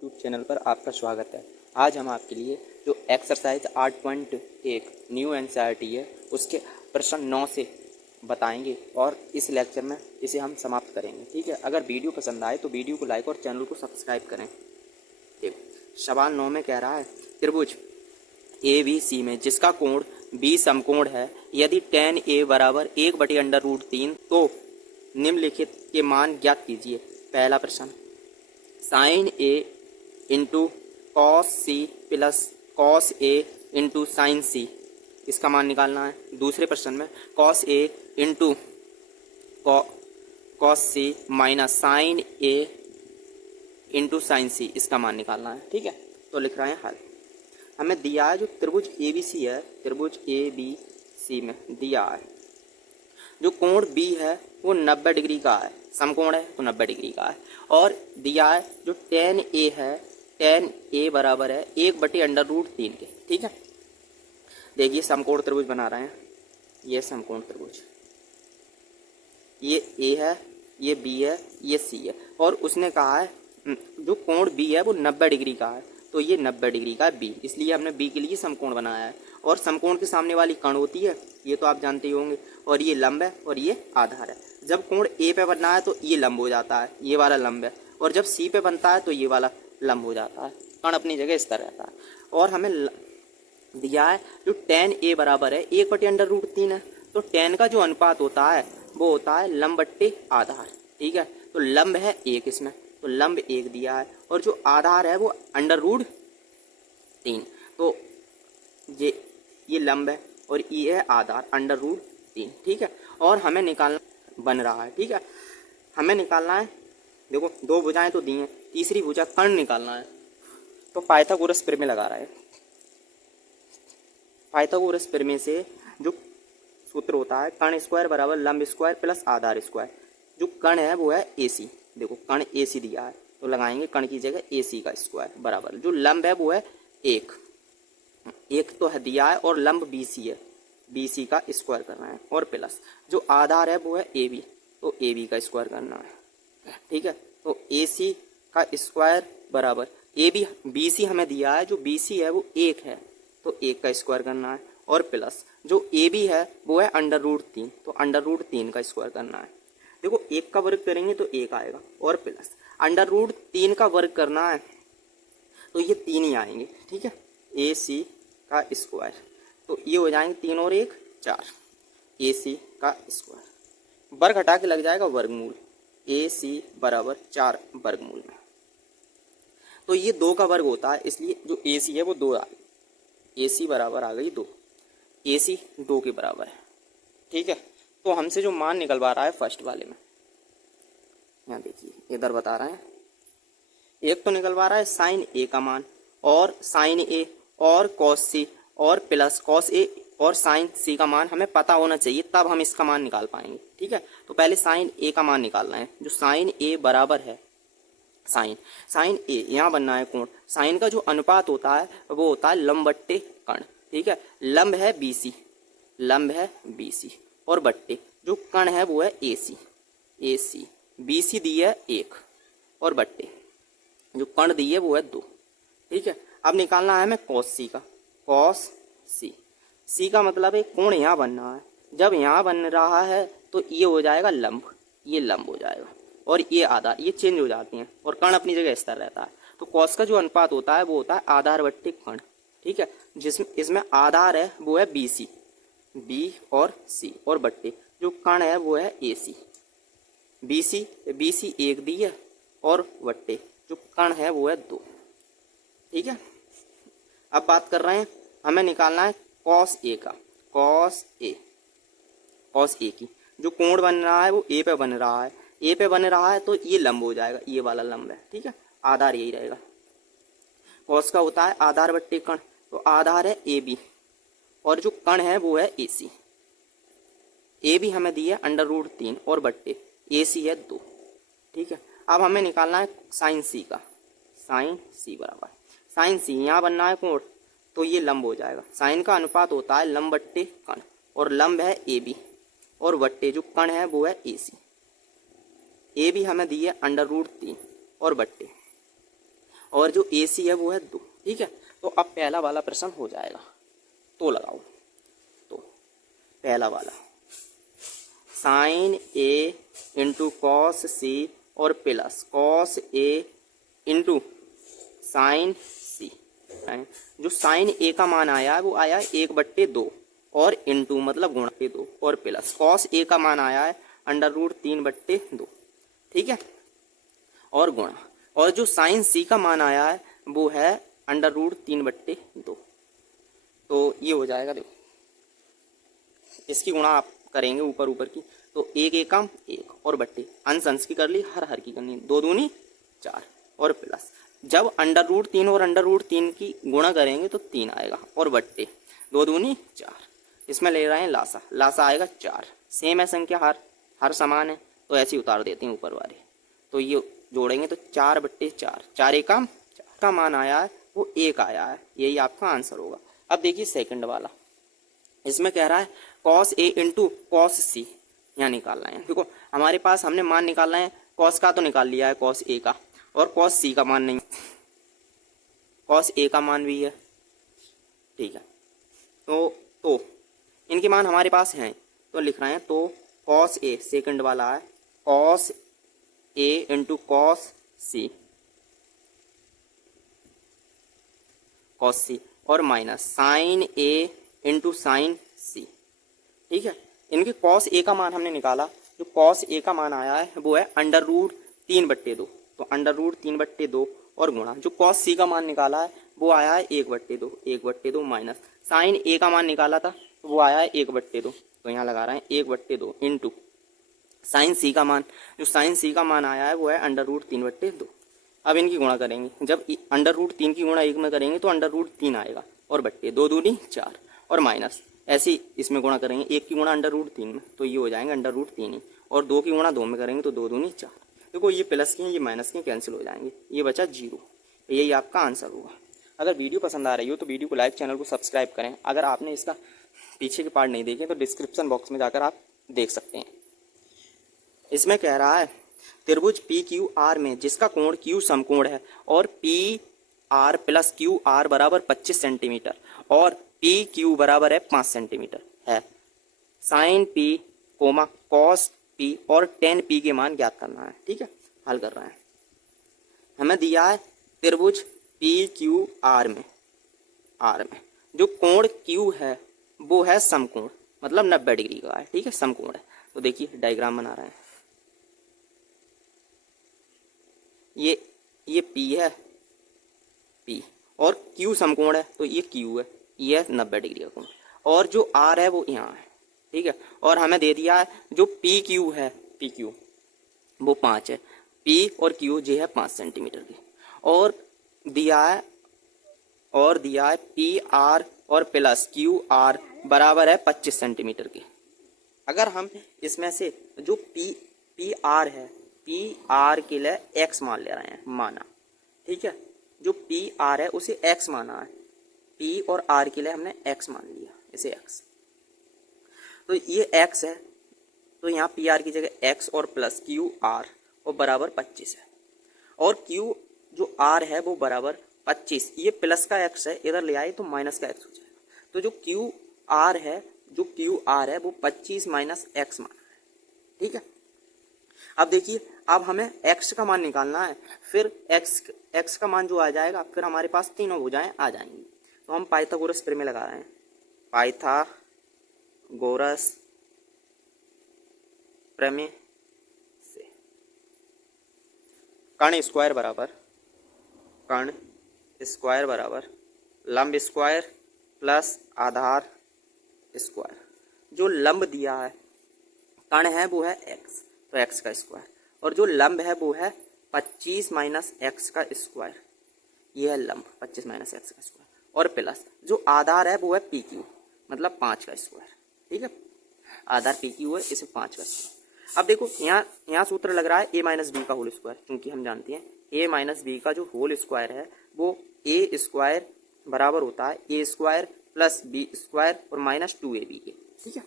YouTube channel पर आपका स्वागत है। आज हम आपके लिए जो एक्सरसाइज 8.1 न्यू एनसीईआरटी है उसके प्रश्न 9 से बताएंगे और इस लेक्चर में इसे हम समाप्त करेंगे। ठीक है, अगर वीडियो पसंद आए तो वीडियो को लाइक और चैनल को सब्सक्राइब करें। देखो, सवाल 9 में कह रहा है त्रिभुज ABC में जिसका कोण B समकोण है, यदि tan A बराबर 1/√3 तो निम्नलिखित के मान ज्ञात कीजिए। पहला प्रश्न, sine A into cos C plus cos A into sine C, इसका मान निकालना है। दूसरे प्रश्न में cos A into cos C minus sine A into sine C, इसका मान निकालना है। ठीक है, तो लिख रहे हैं हल। हमें दिया है जो त्रिभुज ABC है, त्रिभुज ABC में दिया है जो कोण B है वो 90 डिग्री का है, समकोण है तो 90 डिग्री का है। और दिया है जो tan A है, tan A बराबर है 1/√3 के। ठीक है, देखिए समकोण त्रिभुज बना रहे हैं, ये समकोण त्रिभुज, ये A है, ये B है, ये C है। और उसने कहा है जो कोण B है वो 90 डिग्री का है, तो ये 90 डिग्री का B, इसलिए हमने B के लिए समकोण बनाया है। और समकोण के सामने वाली कर्ण होती है, ये तो आप जानते ही होंगे, और ये लंब है और ये आधार है। जब कोण A पे बनना है तो ये लंब हो जाता है, ये वाला लंब है, और जब C पे बनता है तो ये वाला लंब हो जाता है, कर्ण अपनी जगह इस तरह रहता है। और हमें दिया है जो tan A बराबर है 1/√3 है, तो tan का जो अनुपात होता है वो होता है लंब बट्टे आधार। ठीक है, तो लंब है 1 इसमें, तो लंब 1 दिया है, और जो आधार है वो √3, तो ये लंब है और ये है आधार √3। ठीक है, और हमें निकालना बन रहा है। ठीक है, हमें निकालना है, देखो दो भुजाएं तो दी हैं, तीसरी भुजा कर्ण निकालना है। तो पाइथागोरस प्रमेय लगा रहा है। पाइथागोरस प्रमेय से जो सूत्र होता है कर्ण स्क्वायर बराबर लंब स्क्वायर प्लस आधार स्क्वायर। जो कर्ण है वो है AC, देखो कर्ण AC दिया है तो लगाएंगे कर्ण की जगह AC का स्क्वायर बराबर जो लंब है वो है 1 तो है दिया है, और लंब BC है, BC का स्क्वायर करना है, और प्लस जो आधार है वो है AB, तो AB का स्क्वायर करना है। ठीक है, तो AC का स्क्वायर बराबर BC हमें दिया है, जो BC है वो 1 है, तो 1 का स्क्वायर करना है, और प्लस जो AB है वो है √3, तो √3 का स्क्वायर करना है। देखो 1 का वर्ग करेंगे तो 1 आएगा, और प्लस √3 का वर्ग करना है तो ये 3 ही आएंगे। ठीक है, AC का स्क्वायर, तो ये हो जाएंगे 3 और 1 4, AC का स्क्वायर, वर्ग हटा के लग जाएगा वर्गमूल, AC बराबर 4 वर्गमूल में। तो ये 2 का वर्ग होता है, इसलिए जो AC है वो 2 आ गई, AC बराबर आ गई 2, AC 2 के बराबर है। ठीक है, तो हमसे जो मान निकलवा रहा है फर्स्ट वाले में, यहाँ देखिए इधर बता रहे हैं, एक तो निकलवा रहा है साइन A का मान, और साइन A और कॉस C, और प्लस कॉस A और साइन C का मान हमें पता होना चाहिए, तब हम इसका मान निकाल पाएंगे। ठीक है, तो पहले साइन A का मान निकालना है, जो साइन A बराबर है साइन A, यहाँ बनना है कोण। साइन का जो अनुपात होता है वो होता है लंब बट्टे कर्ण। ठीक है, लंब है BC, और बट्टे जो कर्ण है वो है AC, BC दी है 1, और बट्टे जो कर्ण दी है वो है 2। ठीक है, अब निकालना है हमें कॉस C का मतलब है कोण यहाँ बनना है, जब यहाँ बन रहा है तो ये हो जाएगा लंब, ये लंब हो जाएगा, और ये आधार, ये चेंज हो जाती हैं, और कर्ण अपनी जगह स्थिर रहता है। तो कॉस का जो अनुपात होता है वो होता है आधार बट्टे कर्ण। ठीक है, जिसमें इसमें आधार है वो है BC, B और C, और बट्टे जो कर्ण है वो है AC, BC 1 दी है, और बट्टे जो कर्ण है वो है 2। ठीक है, अब बात कर रहे हैं, हमें निकालना है कॉस A का, कॉस A की जो कोण बन रहा है वो A पे बन रहा है, A पे बन रहा है तो ये लंब हो जाएगा, ये वाला लंब है। ठीक है, आधार यही रहेगा, कॉस का होता है आधार बट्टे कर्ण, तो आधार है AB, और जो कर्ण है वो है AC, AB हमें दी है √3, और बट्टे AC है 2। ठीक है, अब हमें निकालना है साइन C का, साइन C बराबर साइन C, यहाँ बनना है कोण, तो ये लंब हो जाएगा। साइन का अनुपात होता है लंब बट्टे कर्ण, और लंब है AB, और बट्टे जो कर्ण है वो है AC भी हमें दी है √3, और बट्टे और जो ए सी है वो है 2। ठीक है, तो अब पहला वाला प्रश्न हो जाएगा। तो लगाओ, तो पहला वाला साइन ए इंटू कॉस सी और plus cos A into sine सी। जो साइन ए का मान आया है वो आया है 1/2 और इंटू मतलब गुणा के 2 और प्लस कॉस ए का मान आया है √3/2। ठीक है, और गुणा, और जो साइन सी का मान आया है वो है √3/2। तो ये हो जाएगा, देखो इसकी गुणा आप करेंगे ऊपर ऊपर की, तो एक एकम एक और बट्टे, अंश अंश की कर ली, हर हर की करनी, 2 दूनी 4 और प्लस जब √3 और √3 की गुणा करेंगे तो 3 आएगा और बट्टे 2 दूनी 4। इसमें ले रहे हैं लासा, लासा आएगा 4। सेम है संख्या, हर समान है, तो ऐसे ही उतार देते हैं ऊपर वाले। तो ये जोड़ेंगे तो 4/4, 4 एकम 4 का मान आया है वो 1 आया है, यही आपका आंसर होगा। अब देखिए सेकंड वाला, इसमें कह रहा है कॉस ए इंटू कॉस सी, यहाँ निकालना है। देखो हमारे पास हमने मान निकालना है, कॉस का तो निकाल लिया है, कॉस ए का, और कॉस सी का मान नहीं, कॉस ए का मान भी है। ठीक है, तो इनके मान हमारे पास हैं, तो लिख रहे हैं तो कॉस ए सेकंड वाला है, cos A into cos C, cos सी और माइनस साइन ए इंटू साइन सी। ठीक है, इनके कॉस ए का मान हमने निकाला, जो कॉस ए का मान आया है वो है √3/2, तो √3/2 और गुणा, जो कॉस सी का मान निकाला है वो आया है 1/2, 1/2 माइनस साइन ए का मान निकाला था तो वो आया है 1/2, तो यहाँ लगा रहे हैं 1/2 इंटू साइन सी का मान, जो साइन सी का मान आया है वो है √3/2। अब इनकी गुणा करेंगे, जब √3 की गुणा 1 में करेंगे तो √3 आएगा और बट्टे 2 दूनी 4 और माइनस ऐसे ही इसमें गुणा करेंगे, 1 की गुणा √3 में तो ये हो जाएंगे √3 ही, और 2 की गुणा 2 में करेंगे तो 2 दूनी 4। देखो ये प्लस के हैं, ये माइनस के कैंसिल हो जाएंगे, ये बचा 0। यही आपका आंसर होगा। अगर वीडियो पसंद आ रही हो तो वीडियो को लाइक, चैनल को सब्सक्राइब करें। अगर आपने इसका पीछे के पार्ट नहीं देखे तो डिस्क्रिप्शन बॉक्स में जाकर आप देख सकते हैं। इसमें कह रहा है त्रिभुज PQR में जिसका कोण Q समकोण है और PR + QR बराबर 25 सेंटीमीटर और PQ बराबर है 5 सेंटीमीटर है, साइन P, कॉस P और टेन P के मान ज्ञात करना है। ठीक है, हल कर रहे हैं। हमें दिया है त्रिभुज PQR में जो कोण Q है वो है समकोण, मतलब 90 डिग्री का है। ठीक है, समकोण है। तो देखिए डायग्राम बना रहे हैं, ये P है, P और Q समकोण है तो ये Q है, ये 90 डिग्री का कोण, और जो R है वो यहाँ है। ठीक है, और हमें दे दिया है जो PQ है, PQ वो 5 है, P और Q जो है 5 सेंटीमीटर की, और दिया है PR और प्लस QR बराबर है 25 सेंटीमीटर की। अगर हम इसमें से जो PR है, PR के लिए x मान ले रहे हैं, माना। ठीक है, जो PR है उसे x माना है, P और R के लिए हमने x मान लिया, इसे x। तो ये x है, तो यहाँ PR की जगह x और प्लस QR और बराबर 25 है, और Q जो R है वो बराबर 25, ये प्लस का x है, इधर ले आए तो माइनस का x हो जाएगा। तो जो QR है वो 25 माइनस x माना है। ठीक है, अब देखिए, अब हमें x का मान निकालना है, फिर x का मान जो आ जाएगा फिर हमारे पास तीनों भुजाएं आ जाएंगी। तो हम पाइथागोरस प्रमेय लगा रहे हैं, पाइथागोरस प्रमेय से कर्ण स्क्वायर बराबर लंब स्क्वायर प्लस आधार स्क्वायर। जो लंब दिया है कर्ण है वो है x, तो x का स्क्वायर, और जो लंब है वो है 25 माइनस x का स्क्वायर, ये है लंब 25 माइनस x का स्क्वायर, और प्लस जो आधार है वो है PQ, मतलब 5 का स्क्वायर। ठीक है, आधार PQ है, इसे 5 का स्क्वायर। अब देखो यहाँ सूत्र लग रहा है a माइनस बी का होल स्क्वायर, क्योंकि हम जानते हैं a माइनस बी का जो होल स्क्वायर है वो a स्क्वायर बराबर होता है a square plus b square और माइनस 2ab के। ठीक है,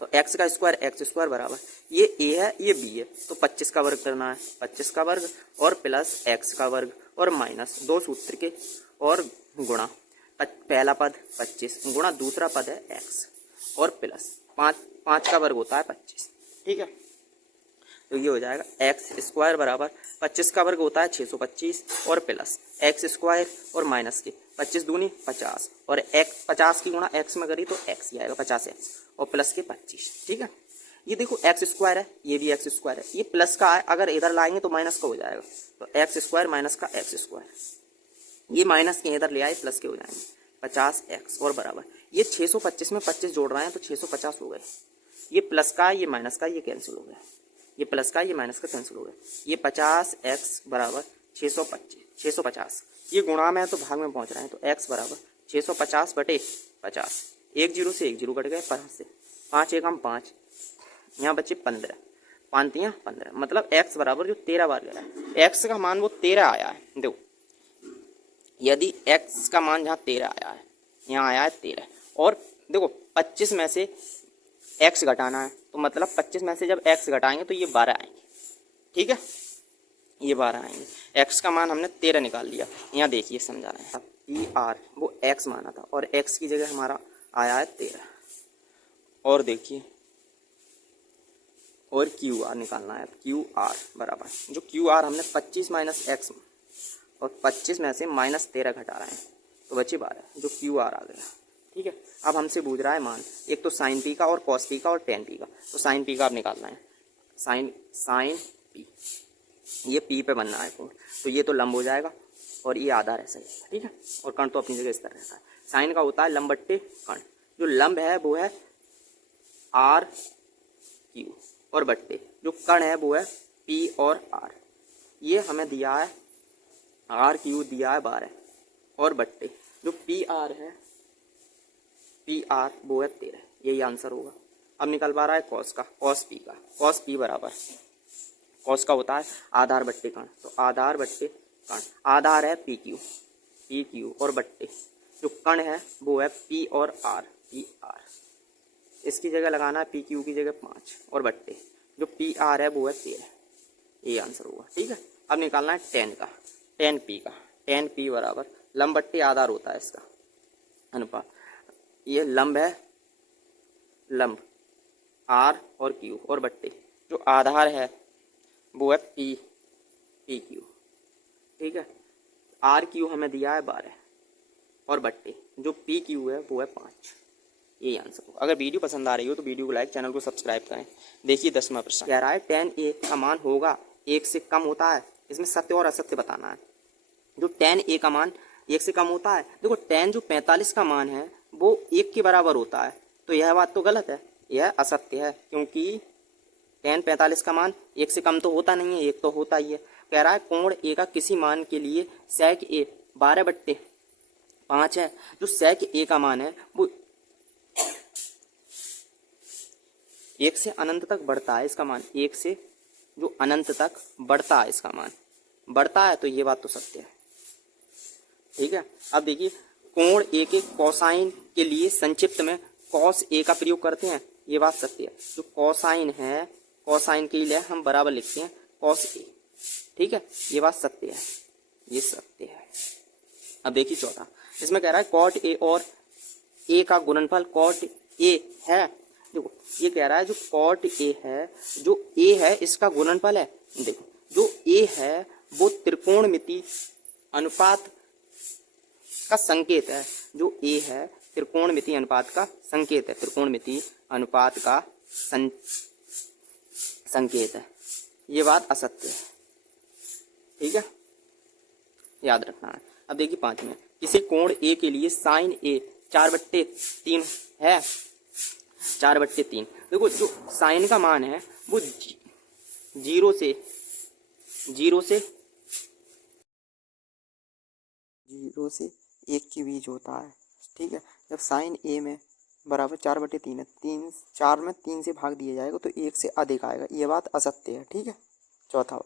तो x का स्क्वायर बराबर ये a है, ये b है, तो 25 का वर्ग करना है, 25 का वर्ग और प्लस x का वर्ग और माइनस 2 सूत्र के और गुणा पहला पद 25 गुणा दूसरा पद है x और प्लस 5 का वर्ग होता है 25। ठीक है, तो ये हो जाएगा एक्स स्क्वायर बराबर 25 का वर्ग होता है 625 और प्लस एक्स स्क्वायर और माइनस के 25 दूनी 50 और एक्स 50 की गुणा एक्स में करी तो एक्स ही आएगा 50 एक्स और प्लस के 25। ठीक है, ये देखो एक्स स्क्वायर है, ये भी एक्स स्क्वायर है, ये प्लस का है, अगर इधर लाएंगे तो माइनस का हो जाएगा, तो एक्स स्क्वायर माइनस का एक्स स्क्वायर, ये माइनस के इधर ले आए प्लस के हो जाएंगे 50 एक्स और बराबर ये 625 में 25 जोड़ रहे हैं तो 650 हो गए, ये प्लस का ये माइनस का ये कैंसिल हो गया, ये प्लस का ये माइनस का कैंसिल हो गया, ये 50 एक्स बराबर 650, ये गुणा में है तो भाग में पहुंच रहे हैं, तो एक्स बराबर 650 बटे 50, 1 जीरो से 1 जीरो कट गए 5 से 5 एक हम 5, यहाँ बचे 15, 5 यहाँ 15, मतलब एक्स बराबर जो 13 बार गया है, एक्स का मान वो 13 आया है। देखो यदि एक्स का मान जहाँ 13 आया है, यहाँ आया है 13 और देखो 25 में से एक्स घटाना है, तो मतलब 25 में से जब एक्स घटाएंगे तो ये 12 आएंगे। ठीक है, ये 12 आएंगे, एक्स का मान हमने 13 निकाल लिया। यहाँ देखिए समझा रहे हैं, पी आर वो एक्स माना था और एक्स की जगह हमारा आया है 13, और देखिए और क्यू आर निकालना है, क्यू आर बराबर जो क्यू आर हमने 25 माइनस एक्स और 25 में से माइनस 13 घटा रहे हैं तो बचे 12, जो क्यू आर आ गया। ठीक है, अब हमसे पूछ रहा है मान, एक तो साइन पी का और कॉस पी का और टेन पी का, तो साइन पी का अब निकालना है, साइन पी, ये पी पे बनना है कोण, तो ये तो लंब हो जाएगा और ये आधार ऐसा ही। ठीक है, और कण तो अपनी जगह इस तरह रहता है, साइन का होता है लंब बट्टे कण, जो लंब है वो है आर क्यू और बट्टे जो कण है वो है पी और आर, ये हमें दिया है आर क्यू दिया है 12 और बट्टे जो पी आर है, पी आर वो है 13, यही आंसर होगा। अब निकल पा रहा है कॉस का, कॉस पी का, कॉस पी बराबर कॉस का होता है आधार बट्टे कण, तो आधार बट्टे कण, आधार है पी क्यू और बट्टे जो कण है वो है पी और आर, पी आर, इसकी जगह लगाना है पी क्यू की जगह 5 और बट्टे जो पी आर है वो है 13, ये आंसर होगा। ठीक है, अब निकालना है टेन का, टेन पी का, टेन पी बराबर लंब बट्टे आधार होता है इसका अनुपात, ये लंब है लंब आर और क्यू और बट्टे जो आधार है वो है पी क्यू। ठीक है, आर क्यू हमें दिया है 12 और बट्टे जो पी क्यू है वो है 5, यही आंसर होगा। अगर वीडियो पसंद आ रही हो तो वीडियो को लाइक, चैनल को सब्सक्राइब करें। देखिए 10वां प्रश्न कह रहा है tan a का मान होगा 1 से कम होता है, इसमें सत्य और असत्य बताना है। जो tan a का मान 1 से कम होता है, देखो tan जो 45 का मान है वो 1 के बराबर होता है, तो यह बात तो गलत है, यह असत्य है, क्योंकि tan 45 का मान 1 से कम तो होता नहीं है, 1 तो होता ही है। कह रहा है कोण a का किसी मान के लिए sec a 12/5 है, जो sec a का मान है वो 1 से अनंत तक बढ़ता है, इसका मान 1 से जो अनंत तक बढ़ता है, इसका मान बढ़ता है, तो ये बात तो सत्य है। ठीक है, अब देखिए कोण ए के कोसाइन के लिए संक्षिप्त में कॉस ए का प्रयोग करते हैं, ये बात सत्य है। जो कोसाइन है, कोसाइन के लिए हम बराबर लिखते हैं कॉस ए। ठीक है, ये बात सत्य है, ये सत्य है। अब देखिए चौथा, इसमें कह रहा है कॉट ए और ए का गुणनफल कॉट ए है। देखो ये कह रहा है जो कॉट ए है, जो ए है इसका गुणनफल है। देखो जो ए है वो त्रिकोणमिति अनुपात का संकेत है, जो ए है त्रिकोणमिति अनुपात का संकेत है, त्रिकोणमिति अनुपात का संकेत है, ये बात असत्य है। ठीक है, याद रखना है। अब देखिए 5 में, किसी कोण ए के लिए साइन ए 4/3 है, 4/3। देखो जो साइन का मान है वो 0 से 1 के बीच होता है। ठीक है, जब साइन ए में बराबर 4/3 है, 4 में 3 से भाग दिया जाएगा तो 1 से अधिक आएगा, ये बात असत्य है। ठीक है, चौथा